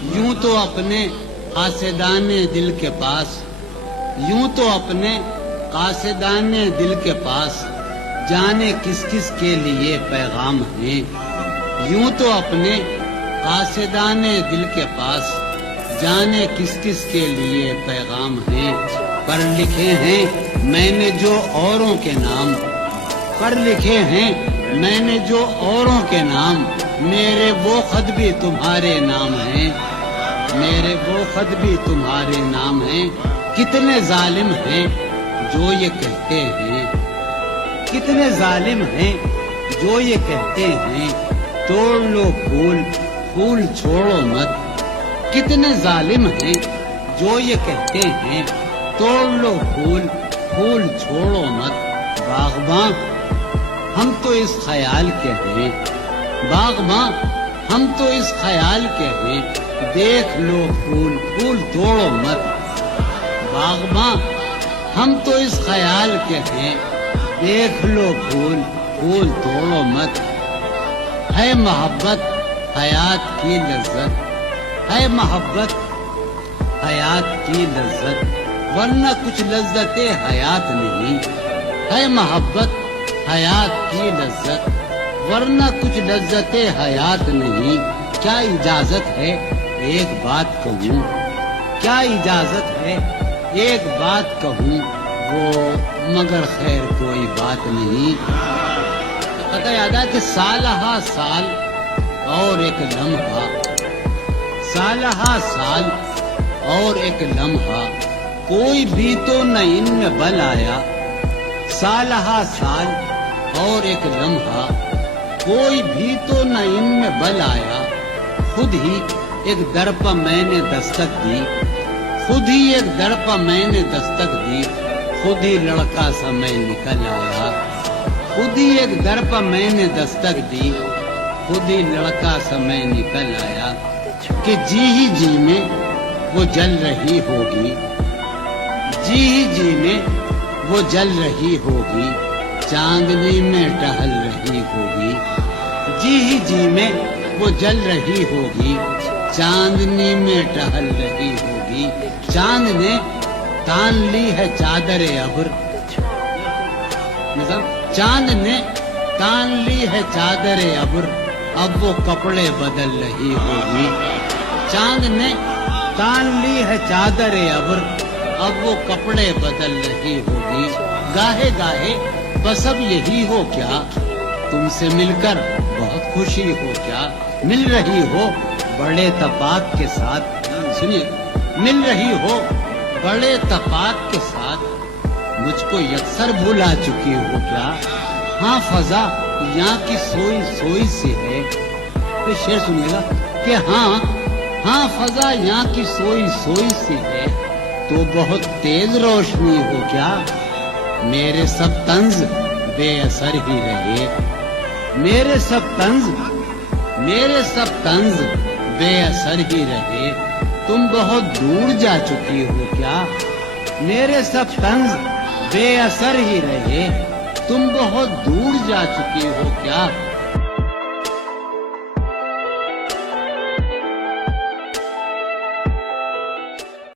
یوں تو اپنے قاصدان دل کے پاس، یوں تو اپنے قاصدان دل کے پاس جانے کس کس کے لیے پیغام ہیں، یوں تو اپنے قاصدان دل کے پاس جانے کس کس کے لیے پیغام ہیں۔ پر لکھے ہیں میں نے جو اوروں کے نام، پر لکھے ہیں میں نے جو اوروں کے نام، میرے وہ خط بھی تمہارے نام ہیں، میرے وہ خط بھی تمہارے نام ہیں۔ کتنے ظالم ہیں جو یہ کہتے ہیں، کتنے ظالم ہیں جو یہ کہتے ہیں توڑ لو پھول پھول چھوڑو مت، کتنے ظالم ہیں جو یہ کہتے ہیں توڑ لو پھول پھول چھوڑو مت۔ باغباں ہم تو اس خیال کے ہیں، باغباں ہم تو اس خیال کے ہیں دیکھ لو پھول پھول توڑو مت۔ باغباں ہم تو اس خیال کے ہیں دیکھ لو پھول پھول توڑو مت۔ ہے محبت حیات کی لذت، ہے محبت حیات کی لذت، ورنہ کچھ لذت حیات نہیں، ہے محبت حیات کی لذت ورنہ کچھ لذت حیات نہیں۔ کیا اجازت ہے ایک بات کہوں، کیا اجازت ہے ایک بات کہوں وہ مگر خیر کوئی بات نہیں۔ پتہ یاد ہے کہ سالہ سال اور ایک لمحہ، سالہ سال اور ایک لمحہ، کوئی بھی تو نہ ان میں بل آیا۔ سالہ سال اور ایک لمحہ، کوئی بھی تو نہ ان میں بل آیا۔ خود ہی ایک در پہ میں نے دستک دی، خود ہی ایک در پہ میں نے دستک دی، خود ہی لڑکا سا میں نکل آیا۔ خود ہی ایک در پہ میں نے دستک دی، خود ہی لڑکا سا میں نکل آیا۔ کہ جی ہی جی میں وہ جل رہی ہوگی، جی ہی جی میں وہ جل رہی ہوگی، چاندنی میں ٹہل رہی ہوگی، جی ہی جی میں وہ جل رہی ہوگی، چاندنی میں ٹہل رہی ہوگی۔ چاند نے تان لی ہے چادر ابر، چاند نے تان لی ہے چادر ابر، اب وہ کپڑے بدل رہی ہوگی۔ چاند نے تان لی ہے چادر ابر، اب وہ کپڑے بدل رہی ہوگی۔ گاہے گاہے بس اب یہی ہو کیا، تم سے مل کر بہت خوشی ہو کیا، مل رہی ہو بڑے تپاک کے ساتھ، سنیے، مل رہی ہو بڑے تپاک کے ساتھ، مجھ کو یکسر بھلا چکی ہو کیا۔ ہاں فضا یہاں کی سوئی سوئی سی ہے، تو شعر سنیے گا کہ ہاں فضا یہاں کی سوئی سوئی سی ہے، تو بہت تیز روشنی ہو کیا۔ میرے سب طنز بے اثر ہی رہے، میرے سب طنز بے اثر ہی رہے، تم بہت دور جا چکی ہو کیا۔ میرے سب طنز بے اثر ہی رہے، تم بہت دور جا چکی ہو کیا۔